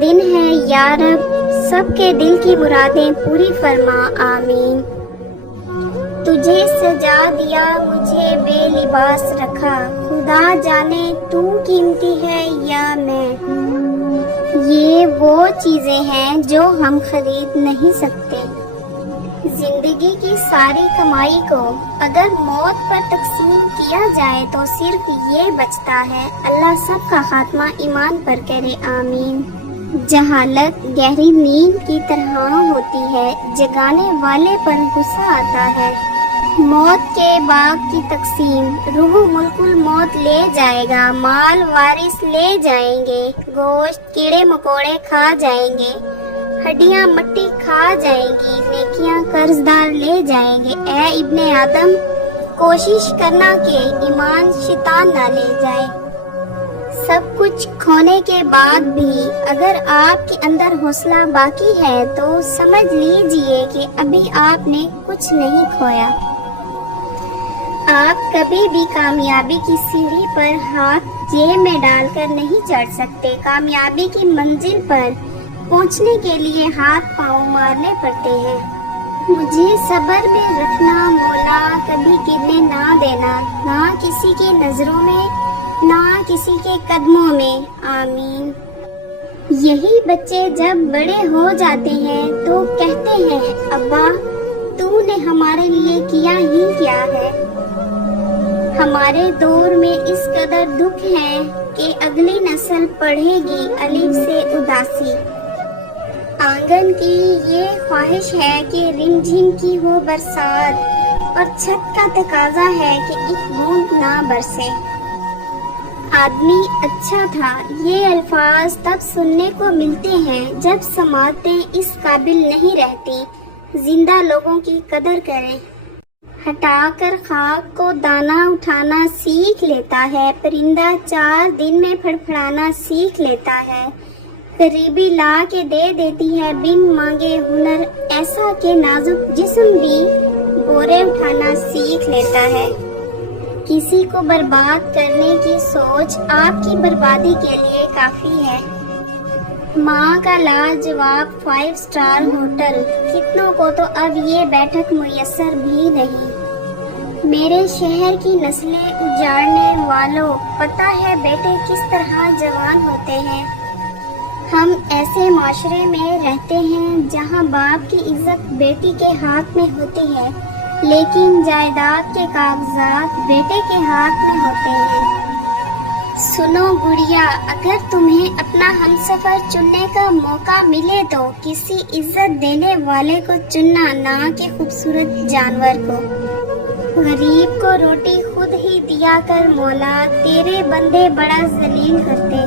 دن ہے یا رب، سب کے دل کی مرادیں پوری فرما، آمین۔ تجھے سجا دیا مجھے بے لباس رکھا، خدا جانے تو قیمتی ہے یا میں۔ یہ وہ چیزیں ہیں جو ہم خرید نہیں سکتے۔ زندگی کی ساری کمائی کو اگر موت پر تقسیم کیا جائے تو صرف یہ بچتا ہے۔ اللہ سب کا خاتمہ ایمان پر کرے، آمین۔ جہالت گہری نیند کی طرح ہوتی ہے، جگانے والے پر غصہ آتا ہے۔ موت کے باغ کی تقسیم، روح ملک الموت لے جائے گا، مال وارث لے جائیں گے، گوشت کیڑے مکوڑے کھا جائیں گے، ہڈیاں مٹی کھا جائیں گی، نیکیاں قرض دار لے جائیں گے۔ اے ابن آدم، کوشش کرنا کہ ایمان شیطان نہ لے جائے۔ سب کچھ کھونے کے بعد بھی اگر آپ کے اندر حوصلہ باقی ہے تو سمجھ لیجئے کہ ابھی آپ نے کچھ نہیں کھویا۔ آپ کبھی بھی کامیابی کی سیڑھی پر ہاتھ جیب میں ڈال کر نہیں چڑھ سکتے۔ کامیابی کی منزل پر پہنچنے کے لیے ہاتھ پاؤں مارنے پڑتے ہیں۔ مجھے صبر میں رکھنا مولا، کبھی گرنے نہ دینا، نہ کسی کی نظروں میں نہ کسی کے قدموں میں، آمین۔ یہی بچے جب بڑے ہو جاتے ہیں تو کہتے ہیں، ابا تو نے ہمارے لیے کیا ہی کیا ہے۔ ہمارے دور میں اس قدر دکھ ہے کہ اگلی نسل پڑھے گی الف سے اداسی۔ آنگن کی یہ خواہش ہے کہ رم جھم کی ہو برسات، اور چھت کا تقاضا ہے کہ ایک بوند نہ برسے۔ آدمی اچھا تھا، یہ الفاظ تب سننے کو ملتے ہیں جب سماعتیں اس قابل نہیں رہتی۔ زندہ لوگوں کی قدر کریں۔ ہٹا کر خاک کو دانہ اٹھانا سیکھ لیتا ہے، پرندہ 4 دن میں پھڑپھڑانا سیکھ لیتا ہے، قریبی لا کے دے دیتی ہے بن مانگے ہنر ایسا کہ نازک جسم بھی بورے اٹھانا سیکھ لیتا ہے۔ کسی کو برباد کرنے کی سوچ آپ کی بربادی کے لیے کافی ہے۔ ماں کا لاجواب 5 اسٹار ہوٹل، کتنوں کو تو اب یہ بیٹھک میسر بھی نہیں۔ میرے شہر کی نسلیں اجاڑنے والوں، پتہ ہے بیٹے کس طرح جوان ہوتے ہیں۔ ہم ایسے معاشرے میں رہتے ہیں جہاں باپ کی عزت بیٹی کے ہاتھ میں ہوتی ہے، لیکن جائیداد کے کاغذات بیٹے کے ہاتھ میں ہوتے ہیں۔ سنو گڑیا، اگر تمہیں اپنا ہمسفر چننے کا موقع ملے تو کسی عزت دینے والے کو چننا، نہ کہ خوبصورت جانور کو۔ غریب کو روٹی خود ہی دیا کر مولا، تیرے بندے بڑا ذلیل کرتے